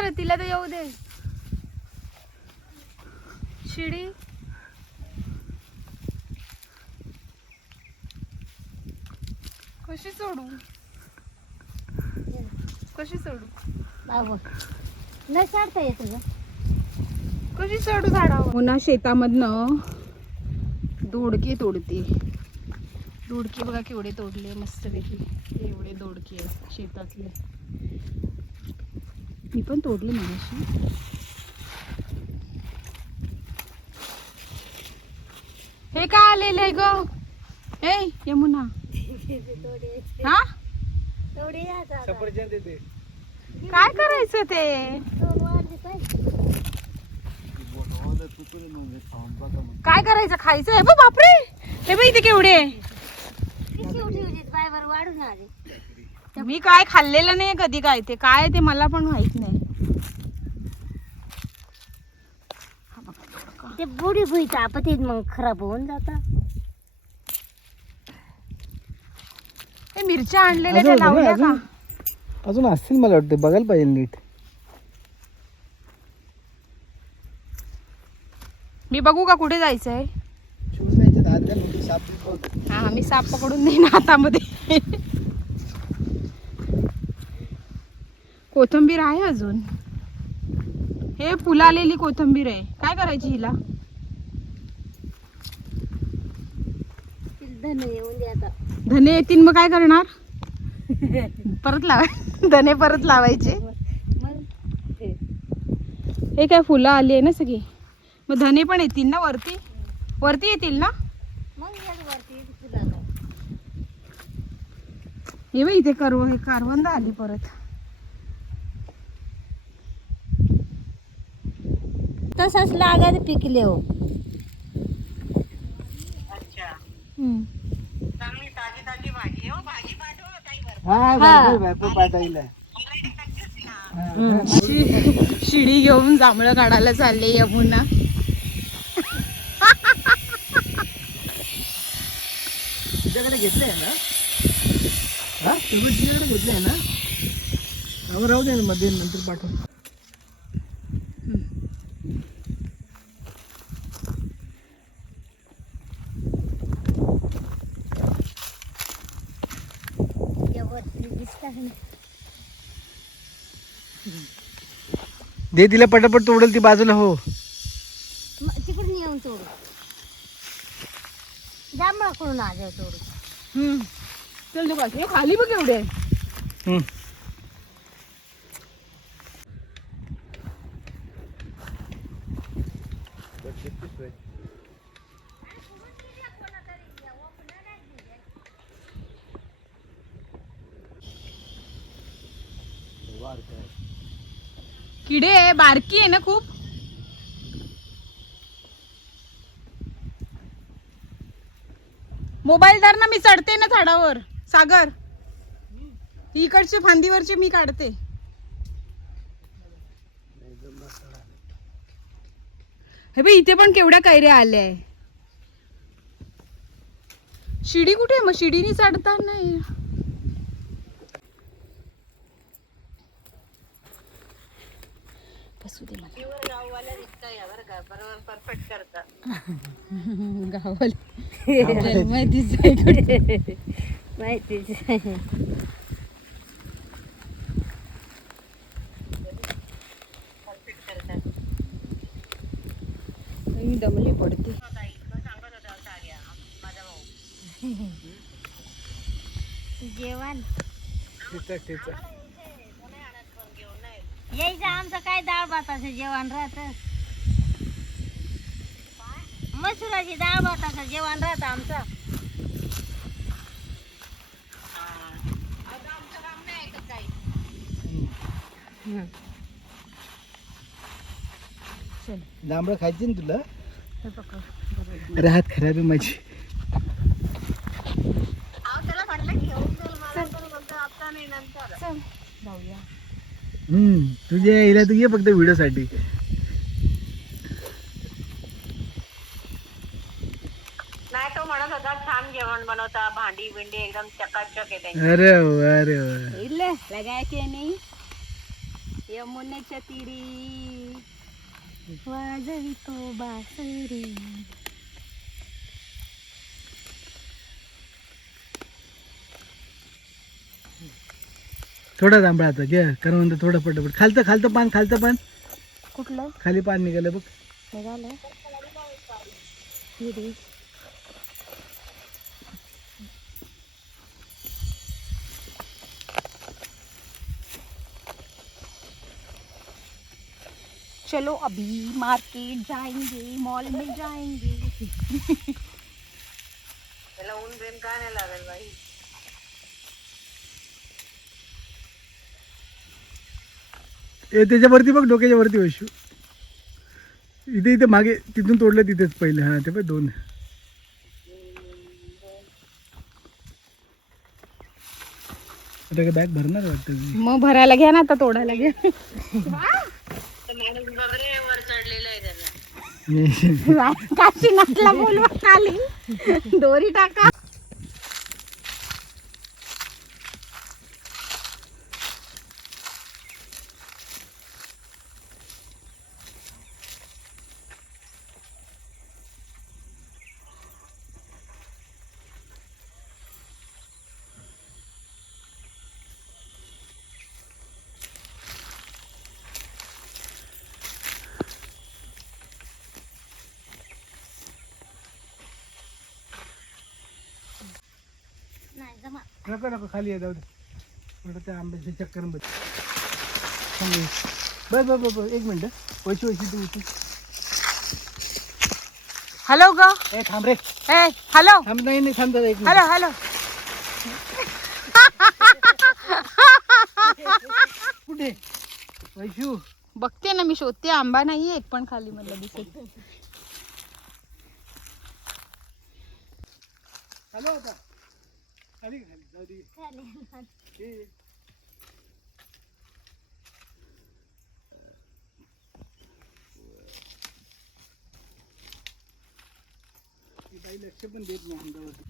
जरा तिला तर येऊ दे. शिडी? कशी सोडू? कशी सोडू? बाबू नाही चढता येत ग. कशी चढू झाडावर? पुन्हा शेतामधनं दोडके तोडते. दोडके बघा केवढे तोडले मस्तपैकी. एवढे दोडके आहेत शेतातले. मी पण तोडले मगाशी. हे काय आलेलं आहे ग? ए यमुना. हा? सफरचंद काय करायचं ते? काय करायचं खायचं? आहे बापरे! हे बघ इथे केवढे. वाढून आले. मी काय खाल्लेलं नाही कधी काय ते. काय ते मला पण माहीत नाही. हा. ते बुडी बुई तापत मग खराब होऊन जाता हे मिरच्या आणलेल्या त्या अजून होतं ना, लावल्या का? अजून अजून असतील मला वाटतं बघायला पाहिजे नीट. मी बघू का कुठे जायचंय. हा मी साप पकडून देईन हातामध्ये. कोथंबीर आहे अजून. हे फुलालेली कोथंबीर आहे. काय करायची हिला? धन येऊन दे आता. धने येतील मग काय करणार? परत लावा. धने परत लावायचे. हे. काय फुलं आली आहे ना सगळी? मग धने पण येतील ना वरती? वरती येतील ना? हे बघ इथे करव हे कारवंद आली परत. तसंच लागत पिकले हो. हम्म. हा. शिडी घेऊन जांभळं काढायला चालले यमुना तुझ्याकडे घेतलंय ना? हा? तुम्ही तुझ्याकडे घेतलंय ना? हा, राहू दे ना मध्ये नंतर पाठव वरती दिसतात ना. दे तिला पटापट तोडेल ती बाजूला हो. मग तिकडून येऊन तोडू. जांभळाकडून आले तोडू. हम्म. चल हे खाली बघ एवढे. हम्म. किडे आहे, बारकी आहे ना खूप. मोबाईल धर ना मी चढते ना झाडावर. सागर इकडचे फांदीवरचे मी काढते. हे बघ इथे पण केवढ्या कैऱ्या आल्या आहे. शिडी कुठे आहे? मग? शिडीने चढता नाही बसू दे मला. गावाला माहितीच. माहितीच आहे. मी दमली पडते. जेवण. यायचं आमचं काय डाळ भाताचं जेवण राहत? मसुराची डाळ भाताचं जेवण राहत आमचं. चल जांभळं खायची ना तुला? हे पकड अरे हात खराब आहे माझी. चल. जाऊया. हम्म तुझ्या यायला तू ये फक्त व्हिडिओ साठी नाही तो म्हणत होता छान जेवण बनवता भांडी बिंडी एकदम चकाचक आहे त्यांची. अरे वा, अरे वा. इल्ले लगायचे नाही यमुनेच्या तिरी. वाजवितो बासरी. थोडा जांभळा आता घे. कारण म्हणतो थोडं पटपट खालतं खालतं पान खालतं पान. कुठलं? खाली पान निघालं बघ. निघालं. चलो अभी मार्केट जाएँगे मॉल में जाएँगे. त्याला ऊन बिन काय नाही लागेल बाई ए त्याच्यावरती बघ डोक्याच्या वरती वैशू. इथे इथे मागे तिथून तोडलं तिथेच पहिले. हा ते बघ दोन. आता बॅग भरणार वाटतं? मी. मग भरायला घ्या ना आता तोडायला घ्या. मी- काशीनाथला बोलवा खाली दोरी टाका नाही जमा नको नको खाली जाऊ दे. थोडं त्या आंब्याच्या चक्कर बस बस बस एक मिनटं. वैशी वैशी तू उठी हॅलो ग. ए थांब रे. ए हॅलो. थांब नाही नाही थांब एक हॅलो हॅलो. कुठे? वैशू. बघते ना मी शोधते. आंबा नाही एक पण खाली मला दिसत. हॅलो आता. खाली खाली जाऊ दे. बाई लक्ष पण देत नाही आमच्यावरती